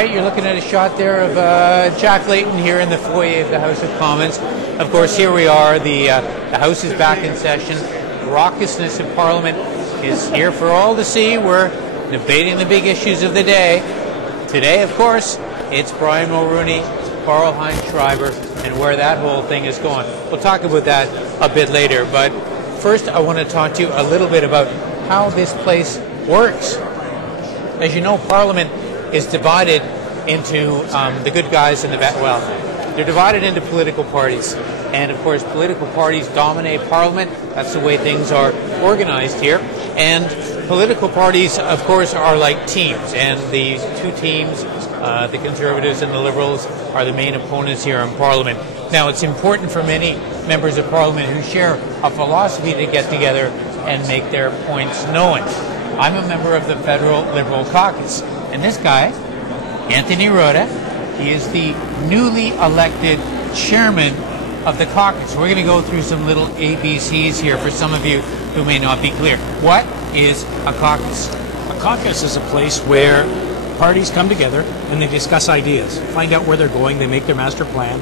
right, you're looking at a shot there of Jack Layton here in the foyer of the House of Commons. Of course, here we are. The House is back in session. The raucousness of Parliament is here for all to see. We're debating the big issues of the day. Today, of course, it's Brian Mulroney, Karl-Heinz Schreiber, and where that whole thing is going. We'll talk about that a bit later, but first I want to talk to you a little bit about how this place works. As you know, Parliament is divided into the good guys and the bad. Well, they're divided into political parties, and of course political parties dominate Parliament. That's the way things are organized here, and political parties of course are like teams, and these two teams, the Conservatives and the Liberals, are the main opponents here in Parliament. Now, it's important for many members of Parliament who share a philosophy to get together and make their points known. I'm a member of the Federal Liberal Caucus, and this guy, Anthony Rota, he is the newly elected chairman of the caucus. We're going to go through some little ABCs here for some of you who may not be clear. What is a caucus? A caucus is a place where parties come together and they discuss ideas, find out where they're going, they make their master plan.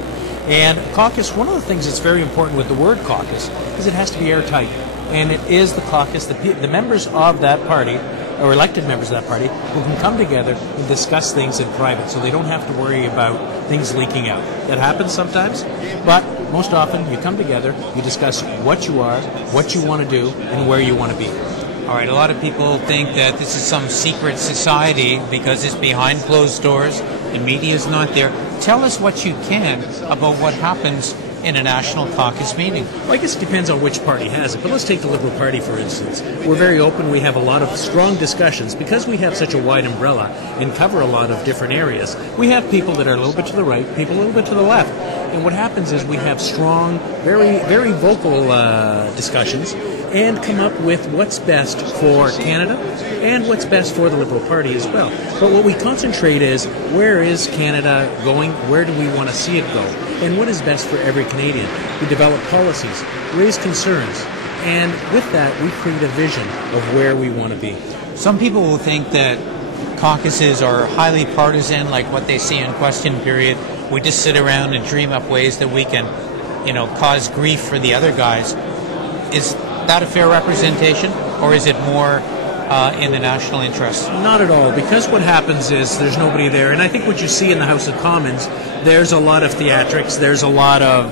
And caucus, one of the things that's very important with the word caucus is it has to be airtight. And it is the caucus, the members of that party, or elected members of that party, who can come together and discuss things in private, so they don't have to worry about things leaking out. That happens sometimes, but most often you come together, you discuss what you are, what you want to do, and where you want to be. All right, a lot of people think that this is some secret society because it's behind closed doors, the media is not there. Tell us what you can about what happens in a national caucus meeting. Well, I guess it depends on which party has it, but let's take the Liberal Party, for instance. We're very open, we have a lot of strong discussions. Because we have such a wide umbrella and cover a lot of different areas, we have people that are a little bit to the right, people a little bit to the left. And what happens is we have strong, very, very vocal discussions and come up with what's best for Canada and what's best for the Liberal Party as well. But what we concentrate is, where is Canada going? Where do we want to see it go? And what is best for every Canadian? We develop policies, raise concerns, and with that we create a vision of where we want to be. Some people will think that caucuses are highly partisan, like what they see in question period. We just sit around and dream up ways that we can, cause grief for the other guys. Is that a fair representation, or is it more in the national interest? Not at all, because what happens is there's nobody there, and I think what you see in the House of Commons, there's a lot of theatrics, there's a lot of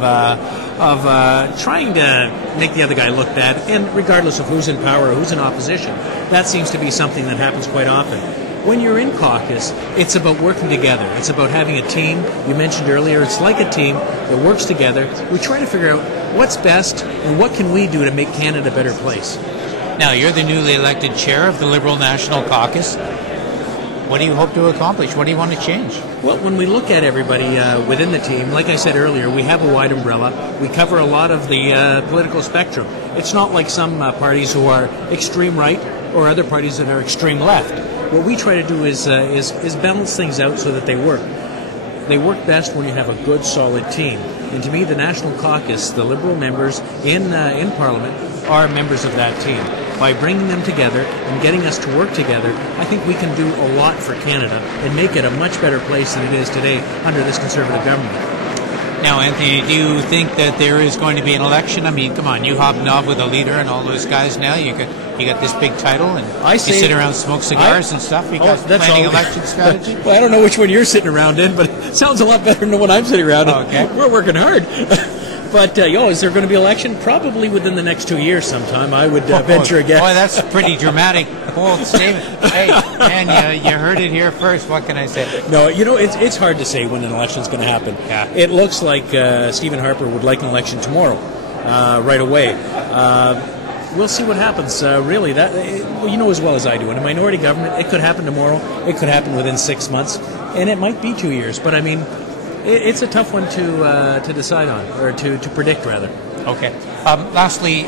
trying to make the other guy look bad, and regardless of who's in power or who's in opposition, that seems to be something that happens quite often. When you're in caucus, it's about working together. It's about having a team. You mentioned earlier, it's like a team that works together. We try to figure out what's best and what can we do to make Canada a better place. Now, you're the newly elected chair of the Liberal National Caucus. What do you hope to accomplish? What do you want to change? Well, when we look at everybody within the team, like I said earlier, we have a wide umbrella. We cover a lot of the political spectrum. It's not like some parties who are extreme right or other parties that are extreme left. What we try to do is balance things out so that they work. They work best when you have a good, solid team. And to me, the National Caucus, the Liberal members in Parliament, are members of that team. By bringing them together and getting us to work together, I think we can do a lot for Canada and make it a much better place than it is today under this Conservative government. Now, Anthony, do you think that there is going to be an election? I mean, come on, you hobnob with a leader and all those guys now. You got this big title, and you sit around, smoke cigars and stuff. You got planning election strategy? Well, I don't know which one you're sitting around in, but it sounds a lot better than the one I'm sitting around in. Okay. We're working hard. But, is there going to be election? Probably within the next 2 years sometime, I would venture a guess. Boy, that's a pretty dramatic bold statement. Hey, man, you heard it here first. What can I say? No, it's hard to say when an election's going to happen. Yeah. It looks like Stephen Harper would like an election tomorrow, right away. We'll see what happens. Really, you know as well as I do, in a minority government, it could happen tomorrow. It could happen within 6 months, and it might be 2 years. But, I mean, it's a tough one to decide on, or to predict, rather. Okay. Lastly,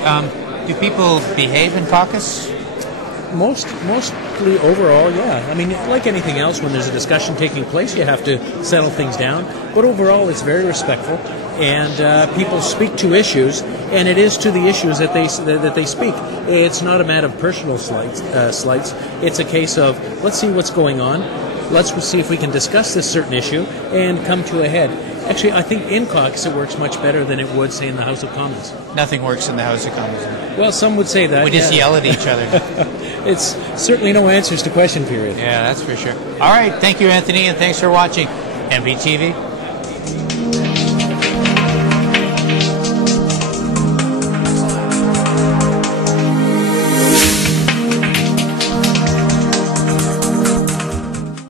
do people behave in caucus? Mostly overall, yeah. I mean, like anything else, when there's a discussion taking place, you have to settle things down. But overall, it's very respectful, and people speak to issues, and it is to the issues that they speak. It's not a matter of personal slights. It's a case of, let's see what's going on. let's see if we can discuss this certain issue and come to a head. Actually, I think in caucus it works much better than it would, say, in the House of Commons. Nothing works in the House of Commons. Well, some would say that. We just yell at each other. It's certainly no answers to question period. Yeah, that's for sure. All right, thank you, Anthony, and thanks for watching MPtv.